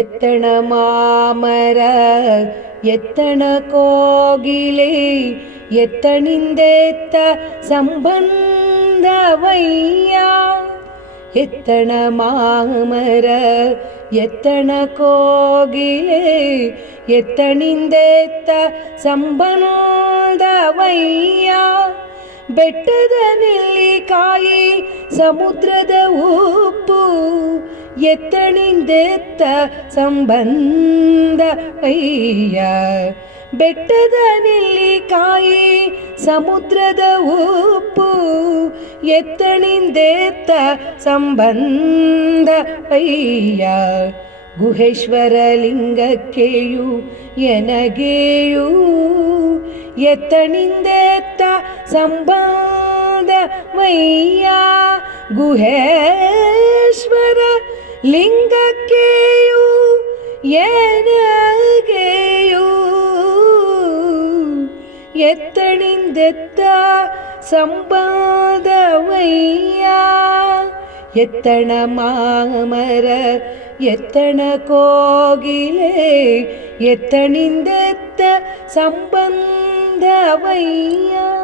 எத்தன மாமர எத்தன கோகிலே எத்தனிந்தேத்த சம்பந்தவையா எத்தன மாமர எத்தன கோகிலே எத்தனிந்தேத்த ಸಂಬನೋದವಯ್ಯ பெட்டத ನೆಲ್ಲಿಕಾಯಿ சமுத்திரத உப்பு ಎತ್ತಳಿಂದೆತ್ತ ಸಂಬಂಧ ಅಯ್ಯ ಬೆಟ್ಟದ ನೆಲ್ಲಿಕಾಯಿ ಸಮುದ್ರದ ಉಪ್ಪು ಎತ್ತಳಿಂದೆತ್ತ ಸಂಬಂಧ ಅಯ್ಯ ಗುಹೇಶ್ವರ ಲಿಂಗಕ್ಕೆಯೂ ಎನಗೆಯೂ ಎತ್ತಣಿಂದೆತ್ತ ಸಂಬಂಧ ಮೈಯ ಗುಹೆ ಲಿಂಗಕ್ಕೆಯೂ ಏನಗೆಯೂ ಎತ್ತಳಿಂದೆತ್ತ சம்பாதமைய எத்தன மாமர எத்தன கோகிலே எத்தனிந்தெத்த சம்பந்தவையா